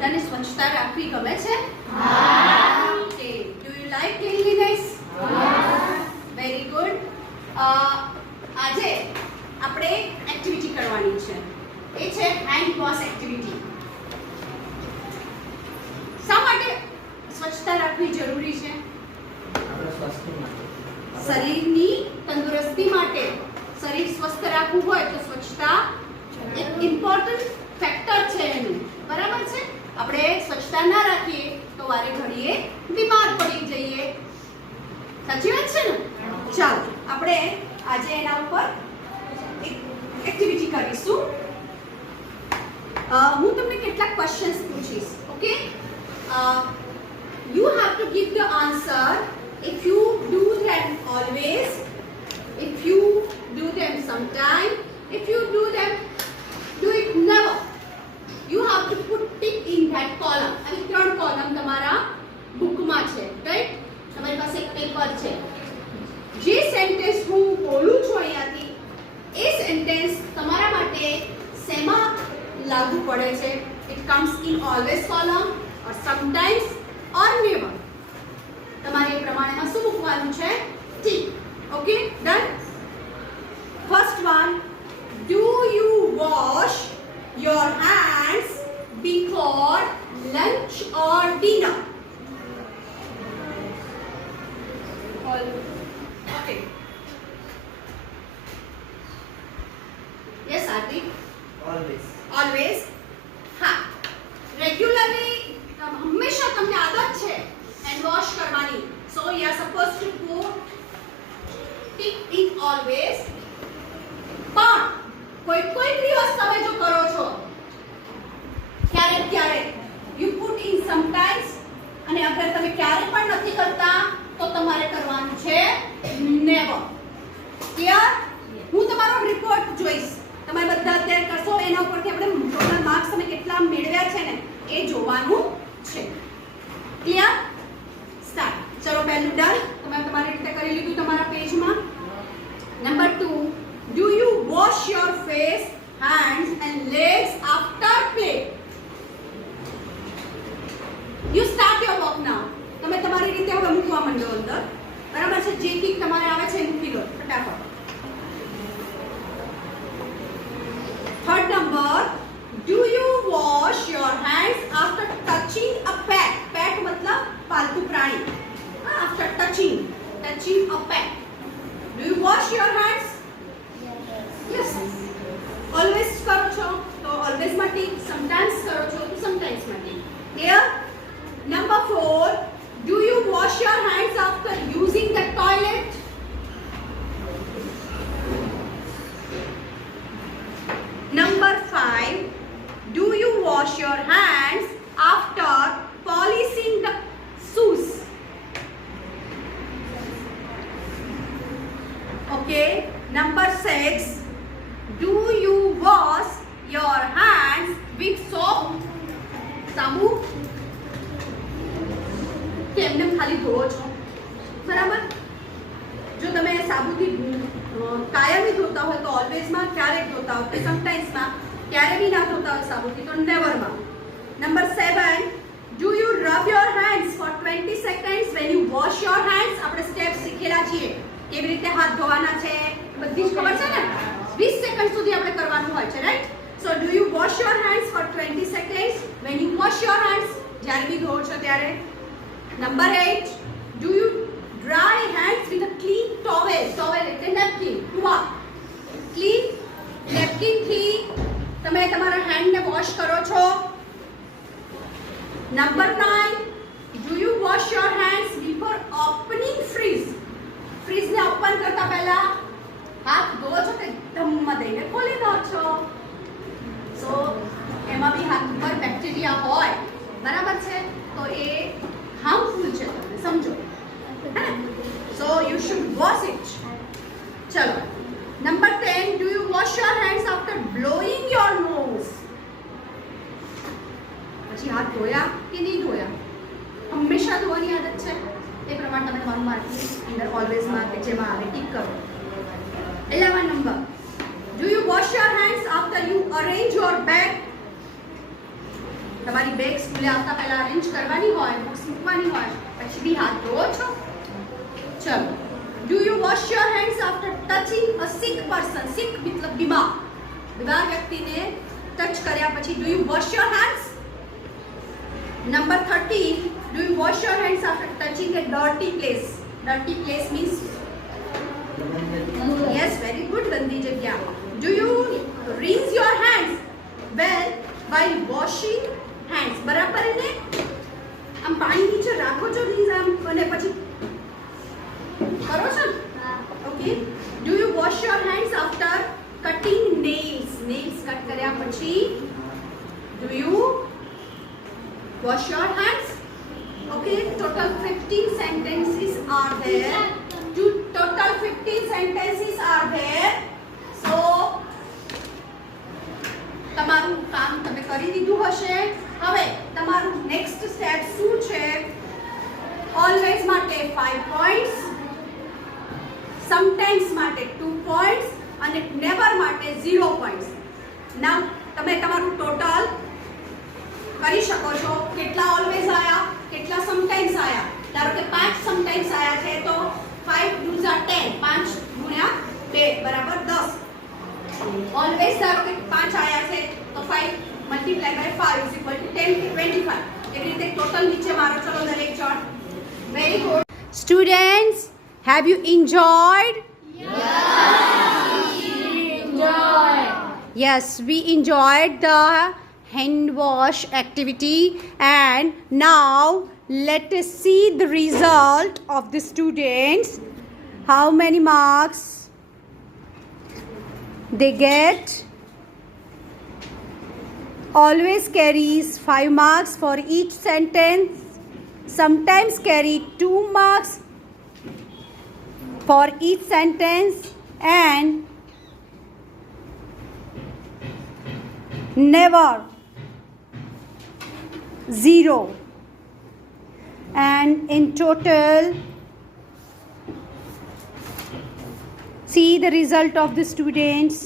બધાને સ્વચ્છતા રાખવી ગમે છે? હા. Okay. Do you like cleanliness? હા. Very good. આજે આપણે એક્ટિવિટી કરવાની છે. એ છે હેન્ડ વોશ એક્ટિવિટી. શા માટે સ્વચ્છતા રાખવી જરૂરી છે? શરીરની તંદુરસ્તી માટે. શરીર સ્વસ્થ રાખવું હોય તો સ્વચ્છતા એક ઇમ્પોર્ટન્ટ ફેક્ટર છે એનું. બરાબર છે? આપણે સ્વચ્છતા ના રાખીએ તો વારે ઘડીએ બીમાર પડી જઈએ. સાચી વાત છે ને? ચાલો આપણે આજે એના ઉપર એક એક્ટિવિટી કરીશું. હું તમને કેટલાક ક્વેશ્ચન્સ પૂછીશ. Okay? You have to give the answer. If you do them always, if you do them sometime, if you do it never, you have to put tick in that column. અને 3 column તમારા બુકમાં છે, right? તમારી પાસે એક paper છે. જે sentence હું બોલું છું અહીંયાથી એ સેન્ટેન્સ તમારા માટે શેમાં લાગુ પડે છે? It comes in always column or sometimes or never. તમારે એ પ્રમાણેમાં શું મૂકવાનું છે? Tick. Okay, done. First one, do you wash your hands before lunch or dinner? Okay. Yes, Arti? Always. હા. Regularly, હંમેશા તમને આદત છે હેન્ડ વોશ કરવાની. So you are supposed to put tick in always. પણ કોઈ દિવસ તમે જો કરો છો ક્યારેક you put in sometimes, અને અગર તમે ક્યારે પણ નથી કરતા તો તમારે કરવાનું છે never. ક્લિયર? હું તમારો રિપોર્ટ જોઈશ. તમે બધા અત્યારે કરશો એના ઉપરથી આપણે ટોટલ માર્ક્સ તમે કેટલા મેળવ્યા છે ને એ જોવાનું છે. ક્લિયર? સ્ટાર્ટ. ચલો પહેલું ડન. તમે તમારી રીતે કરી લીધું તમારા પેજમાં. Number 2, do you wash your face, hands and legs after play? You start your work now. તમે તમારી રીતે હવે મૂકવા માંડો અંદર. બરાબર છે? જે ટીક તમારે આવે છે એ મૂકી લો ફટાફટ. Third number, do you wash your hands after touching a pet? Pet मतलब पालतू प्राणी. After touching a pet. Do you wash your hands? Yes. Always करो છો તો always માં ટીક. Sometimes करो છો તો sometimes માં tick. Clear? Number 4, do you wash your hands after using the toilet? Number 5, do you wash your hands after polishing the shoes? Okay. Number 6, do you wash your hands with soap? સાબુ કે એમને ખાલી ધોવો છો? બરાબર? જો તમે સાબુથી કાયમી ધોતા હોય તો ઓલવેઝમાં, ક્યારેક ધોતા હોય તો સમટાઇમ્સમાં, ક્યારે બી ના ધોતા હોય સાબુથી તો નેવરમાં. Number 7, do you rub your hands for 20 seconds when you wash your hands? આપણે સ્ટેપ શીખેલા છીએ કેવી રીતે હાથ ધોવાના છે, બધી જ ખબર છે ને? 20 સેકન્ડ સુધી આપણે કરવાનું હોય છે, right? So do you wash your hands for 20 seconds when you wash your hands? જ્યારે બી ધોવો છો ત્યારે. Number 8, do you dry hands with a clean towel? Towel એટલે napkin. ટુવા. ક્લીન નેપકિન થી તમે તમારા હેન્ડને વોશ કરો છો. Number 9, do you wash your hands before opening fridge? ફ્રીજને ઓપન કરતા પહેલા હાથ ધોવો છો કે ધમમાં દઈને ખોલી દો છો? સો એમાં બી હાથ ઉપર બેક્ટેરિયા હોય. બરાબર છે? તો એ હાર્મફુલ છે, તમને સમજો. So you should wash it. ચલો. Number 10, do you wash your hands after blowing your nose? પછી હાથ ધોયા કે નહીં ધોયા? હંમેશા ધોવાની આદત છે એ પ્રમાણે તમે તમારું માર્કિંગ અંદર ઓલવેઝમાં કે જેમાં આવે ટીક કરો. 11 number, do you wash your hands after you arrange your bag? તમારી બેગ સ્કૂલે આવતા પહેલા અરેન્જ કરવાની હોય, બુક્સ મૂકવાની હોય, પછી બી હાથ ધોવો છો? ચલો. Do you wash your hands after touching a sick person? Sick મતલબ બીમાર. બીમાર વ્યક્તિને ટચ કર્યા પછી do you wash your hands? Number 13, do you wash your hands after touching a dirty place? Dirty place means yes, very good, ગંદી જગ્યા. Do you rinse your hands well while washing hands? બરાબર ને? આમ પાણી નીચે રાખો છો rinse આમ અને પછી કરો છો ને? Okay. Do you wash your hands after cutting nails? Nails cut કર્યા પછી do you wash your hands? Okay, total 15 sentences are there. Total 15 sentences are there. So તમારું કામ તમે કરી દીધું હશે. હવે તમારું નેક્સ્ટ સ્ટેપ શું છે? ઓલવેઝ માટે 5 પોઈન્ટ્સ, સમટાઈમ્સ માટે 2 પોઈન્ટ્સ અને નેવર માટે 0 પોઈન્ટ્સ. નાઉ તમે તમારું ટોટલ કરી શકો છો. કેટલા ઓલવેઝ આયા, કેટલા સમટાઈમ્સ આયા? ધારો કે 5 સમટાઈમ્સ આયા છે તો 5 2 10, 5 ગુણ્યા 2 બરાબર 10. ઓલવેઝ ધારો કે 5 આયા છે તો 5 multiply by 5 is equal to 10 to 25. એવી રીતે ટોટલ નીચે મારો. ચલો દરેક જણ. Very good. Students, have you enjoyed? Yes, we enjoyed the hand wash activity, and now let us see the result of the students. How many marks they get? Always carries 5 marks for each sentence. Sometimes carry 2 marks for each sentence, and never 0. And in total, see the result of the students.